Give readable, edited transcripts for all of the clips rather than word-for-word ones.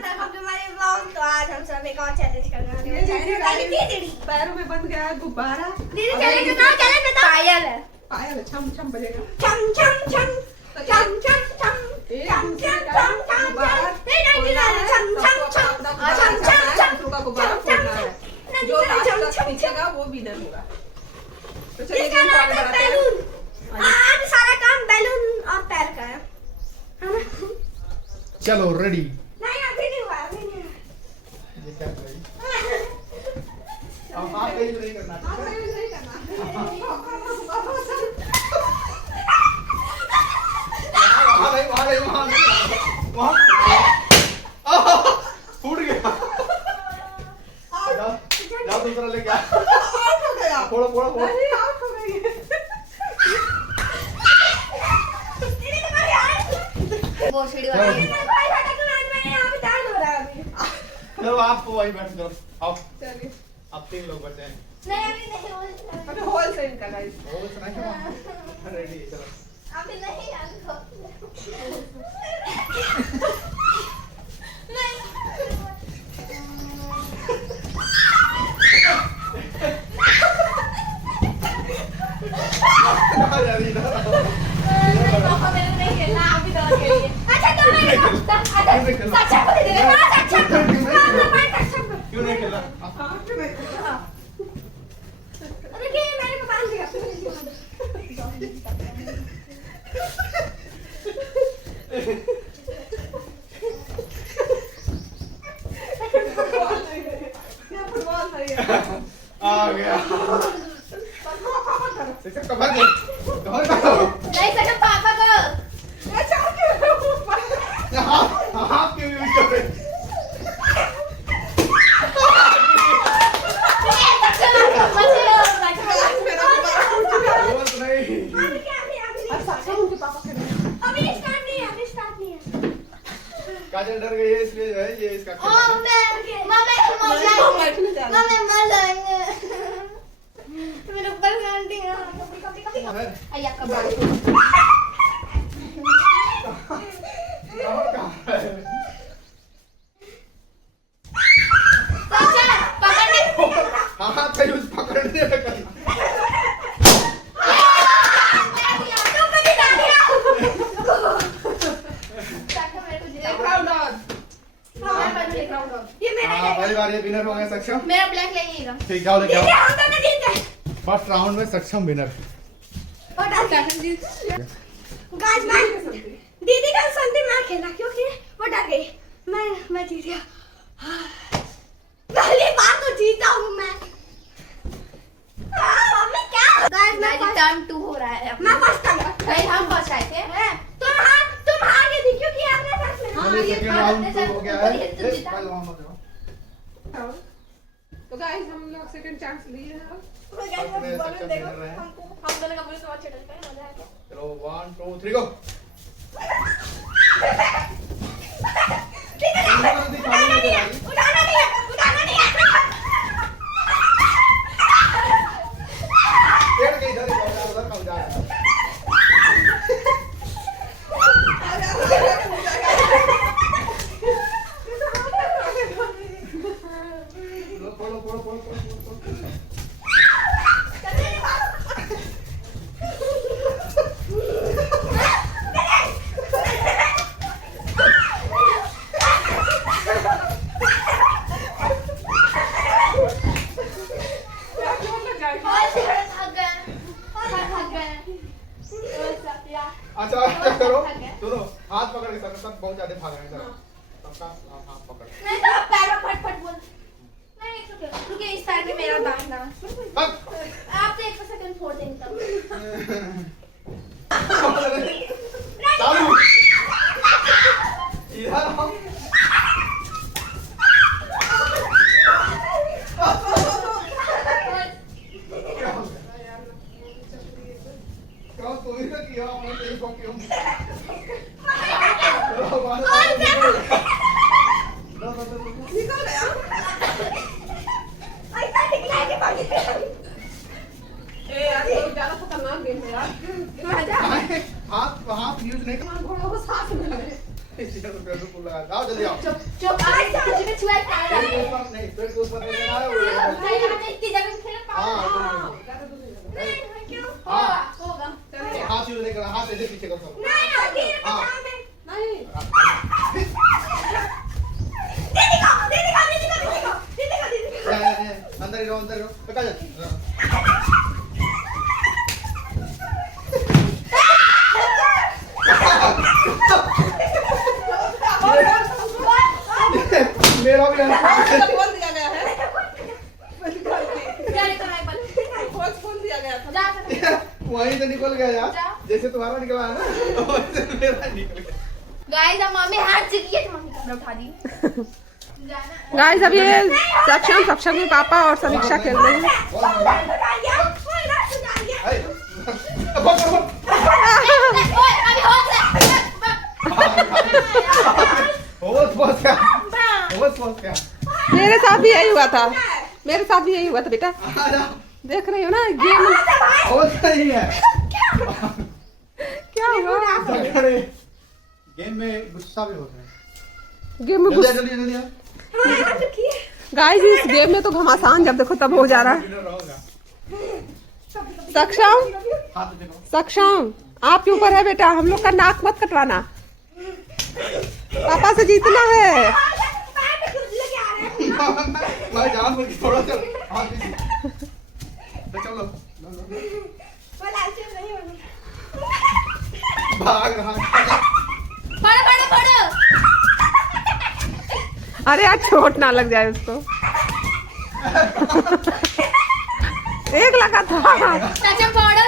तो आज हम सब एक और चैलेंज करने वाले हैं। पैरों में बंद गया गुब्बारा। दीदी चैलेंज का नाम चैलेंज बता। पायल है। पायल छम छम बजेगा। छम छम छम छम छम छम छम छम छम छम नहीं छम छम छम छम छम छम का गुब्बारा फोड़ना है। जो लास्ट तक पीछेगा वो विनर होगा। तो चलिए गेम स्टार्ट करते हैं। आज सारा काम बैलून और पैर का है ना? चलो रेडी। नहीं अभी नहीं हुआ अभी नहीं हुआ। ये क्या कर रही? अब हाथ कहीं नहीं करना। हाथ कहीं नहीं करना। वहाँ फूट गया। जाओ दूसरा लेके आ। आउट हो गया। फोड़ो फोड़ो फोड़ो। नहीं आउट हो गई। वो सीढ़ी वाली भाई हटा के आज मैं यहाँ पे डाल हो रहा है अभी। चलो आप वहीं बैठ जाओ। आओ चलिए अब 3 लोग बचे हैं। नहीं अभी नहीं हो अबे होल से निकल गाइस। वो सुना क्या? रेडी चलो। अभी नहीं आंखों क्यों नहीं खेला? आ गया। कवर दो। कवर करो। नहीं सके पापा को अच्छा क्यों ऊपर? हाँ क्यों यूज कर रहे? काजल डर गई है इसलिए जो है ये इसका मेरे ऊपर गांडी है अय्या कबाड़ हाँ तो यूज पकड़ने लगा। पहली बार ये विनर हो गया सक्षम। मेरा ब्लैक ले लीजिएगा। ठीक जाओ लेके आओ। फर्स्ट राउंड में सक्षम विनर। गाइस मैं दीदी का संती मैं खेला क्योंकि वो डर गई। मैं जीत गया। पहली बार तो जीता हूँ मैं। मम्मी क्या? गाइस मैं टर्न 2 हो रहा है। मैं फर्स्ट था। भाई हम फर्स्ट आए थे। तुम हार गई थी क्योंकि आपने फर्स्ट में। हाँ ये सेकंड राउंड हो गया है। तो गाइस हम लोग सेकंड चांस लिए हैं। हम दोनों का पुलिस और चढ़ गए मजा आ गया। चलो 1 2 3 गो। उठाना नहीं है। पेड़ के इधर उधर का जा। अच्छा क्या करो दोनों हाथ पकड़ के सब बहुत ज्यादा भाग रहे हैं जरा सबका हाथ पकड़ नहीं तो आप पैर में फट बोल नहीं रुकिए इस साइड में मेरा दाहिना आप तो 1 सेकंड छोड़ देंगे तब चालू इधर आओ क्या तो इधर किया मैं तेरी को क्यों निकल गया। ऐसा निकला के बाकी ए यार ये ज्यादा खतरनाक गेम है यार। चुप आज समझ में छुआ खा रहा है नहीं पेट के ऊपर नहीं लेना है भाई हमने इतनी जगह खेल हाँ नहीं क्यों हाँ। होगा हाथ यूज नहीं करना हाथ ऐसे पीछे करो नहीं आखिर में हाँ। काम है नहीं दीदी को अंदर ही रहो पका जा मेरा भी खोल दिया गया है जाने तो नहीं बल खोल दिया गया था जा सकते वहीं से निकल गया यार जैसे तुम्हारा निकला है ना वैसे मेरा निकल गया गाइस अब मम्मी हाथ चली तो मम्मी कपड़ा उठा दी गाइस अब ये सक्षम के पापा और समीक्षा खेल रहे हैं मेरे साथ भी यही हुआ था बेटा देख रही हो ना गेम क्या हुआ गेम में गुस्सा भी होता है गेम में गुस्सा जल्दी गाइस इस गेम में तो घमासान जब देखो तब हो जा रहा है सक्षम आपके ऊपर है बेटा हम लोग का नाक मत कटवाना पापा से जीतना है मैं जान बुझ के थोड़ा सा हाथ तो चलो भाग रहा बड़ा अरे यार चोट ना लग जाए उसको एक लगा था सक्षम फोड़ो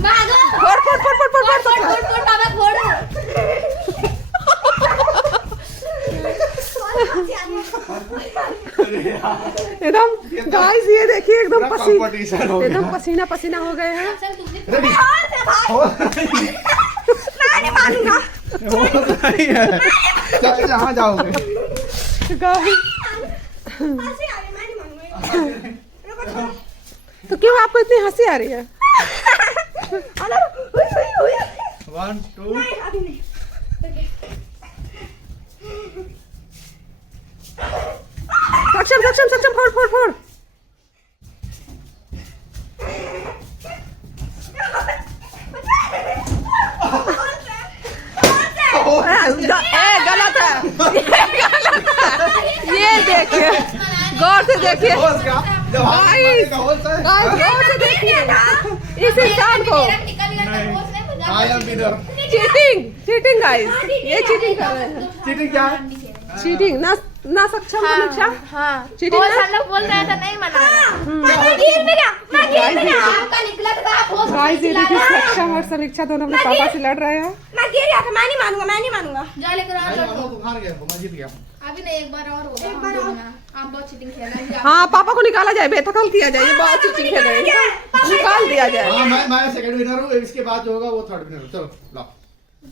भागो फोड़ बाबा फोड़ो एकदम गाइस ये देखिए एकदम पसीना पसीना हो गए हैं रेडी चल जहाँ जाओगे तो क्यों आपको इतनी हंसी आ रही है 1 2 सक्षम फोड़ गलत है ये देखिए गौर से देखिए गौर से देखिए इस इंसान को चीटिंग गाइस ये चीटिंग कर रहे हैं चीटिंग क्या चीटिंग ना सक्षम समीक्षा चीटिंग हम लोग बोल रहे थे नहीं मना गाइस ये देखिए सक्षम और समीक्षा दोनों अपने पापा से लड़ रहे हैं मैं नहीं मानूंगा जा लेकर हार गया मैं जीत गया अभी नहीं एक बार और होगा आप बहुत चीटिंग खेल रहे हैं हाँ पापा को निकाला जाए बेदखल किया जाए ये बहुत चीटिंग खेल रहे हैं निकाल दिया जाए हाँ मैं सेकंड विनर हूँ इसके बाद जो होगा वो थर्ड विनर चलो लाओ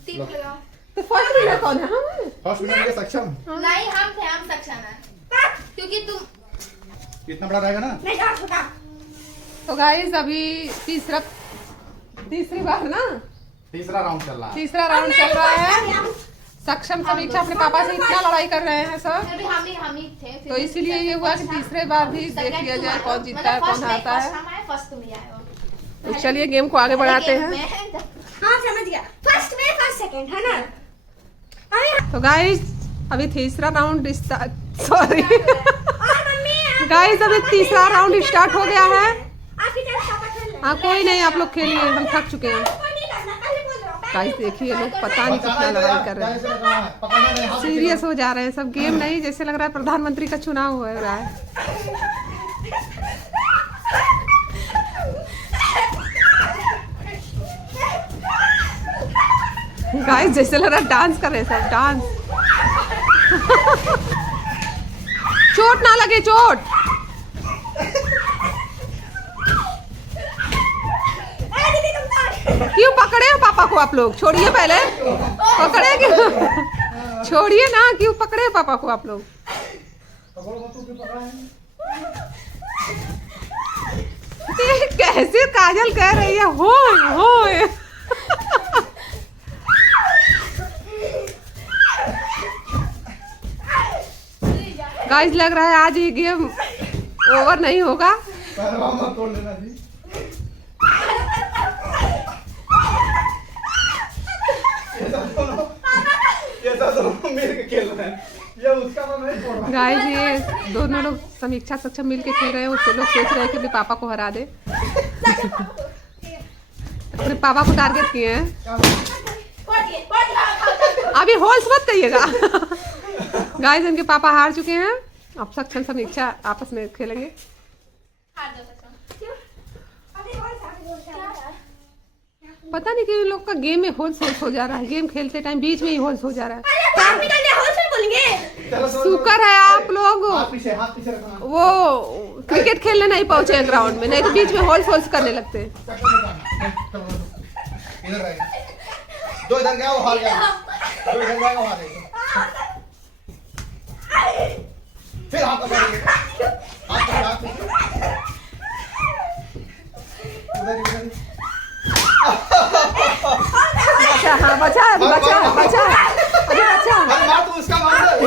टीम लगाओ तो फर्स्ट विनर कौन है हम फर्स्ट विनर के सक्षम नहीं हम सक्षम है क्योंकि तुम इतना बड़ा रहेगा ना तो गाइस अभी तीसरी बार ना तीसरा राउंड चल रहा है तीसरा राउंड चल रहा है सक्षम समीक्षा अपने पापा से इतना लड़ाई कर रहे हैं सब अभी हम ही थे तो इसीलिए ये हुआ कि तीसरे बार भी देख लिया जाए कौन जीतता है कौन हारता है फर्स्ट तुम ही आए हो तो चलिए गेम को आगे बढ़ाते हैं हाँ समझ गया फर्स्ट में फर्स्ट सेकंड है ना तो गाइस अभी तीसरा राउंड सॉरी और मम्मी गाइस अभी तीसरा राउंड स्टार्ट हो गया है आपकी तरफ पापा खेल रहे हाँ कोई नहीं आप लोग खेलिए हम थक चुके हैं कोई नहीं करना पहले बोल रहा हूं गाइस देखिए लोग पता नहीं कितना लड़ाई कर रहे हैं सीरियस हो जा रहे हैं सब गेम नहीं जैसे लग रहा है प्रधानमंत्री का चुनाव हो रहा है गाइस जैसे लग रहा है डांस कर रहे हैं सब डांस चोट ना लगे चोट क्यों पकड़े हो पापा को आप लोग छोड़िए पहले पकड़े क्यों छोड़िए ना क्यों पकड़े पापा को आप लोग कैसे काजल कह रही है हो गाइस लग रहा है आज ये गेम ओवर नहीं होगा। पहलवान मत तोड़ लेना जी। ये दोनों मिल के खेल रहे हैं। ये उसका तो नहीं तोड़ रहा। गाइस ये दोनों लोग समीक्षा सक्षम मिल के खेल रहे हैं। उससे लोग सोच रहे हैं कि अपने पापा को हरा दे। अपने पापा को टारगेट किए हैं। अभी होल्स मत कहिएगा। गाइस इनके पापा हार चुके हैं। अब सक्षम समीक्षा आपस में खेलेंगे। पता नहीं कि इन लोग का गेम में होल्स हो जा रहा है। गेम खेलते टाइम बीच में ही होल्स हो जा रहा है। शुक्र है आप लोग हाथ पीछे रखना। वो क्रिकेट खेलने नहीं पहुंचे ग्राउंड में, नहीं तो बीच में होल्स करने लगते। इधर रहेगा। दो इधर गया वो हार गया। दो इधर गया वो हार गया। फिर हाथ पकड़ेंगे। हाथ इधर अच्छा हाँ बचा अरे अच्छा अरे मार तू उसका मार दे।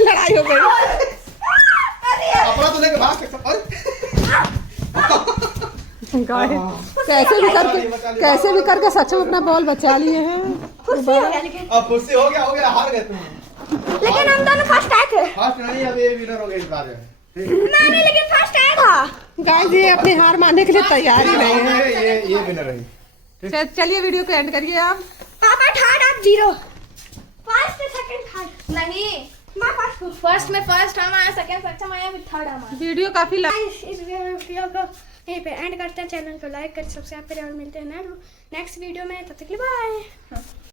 लड़ाई हो गई। अपना तो लेके भाग सकता। कैसे भी करके सक्षम अपना बॉल बचा लिए हैं। अब कुर्सी हो गया हार गए तुम। लेकिन हम दोनों फर्स्ट आए थे। फर्स्ट नहीं अब ये विनर हो गए इस बार में। नहीं लेकिन फर्स्ट आया था। गाइस ये अपनी हार मानने के लिए तैयार ही नहीं है। ये विनर है। चलिए वीडियो को एंड करिए आप। पापा थर्ड आप जीरो। फर्स्ट सेकंड थर्ड नहीं मैं फर्स्ट में फर्स्ट हम आया, सेकंड सक्षम आया, फिर थर्ड हम आया। वीडियो काफी इस वीडियो को यहीं पे एंड करते हैं। चैनल को लाइक कर सब्सक्राइब करें और मिलते हैं नेक्स्ट वीडियो में। तब तक के लिए बाय।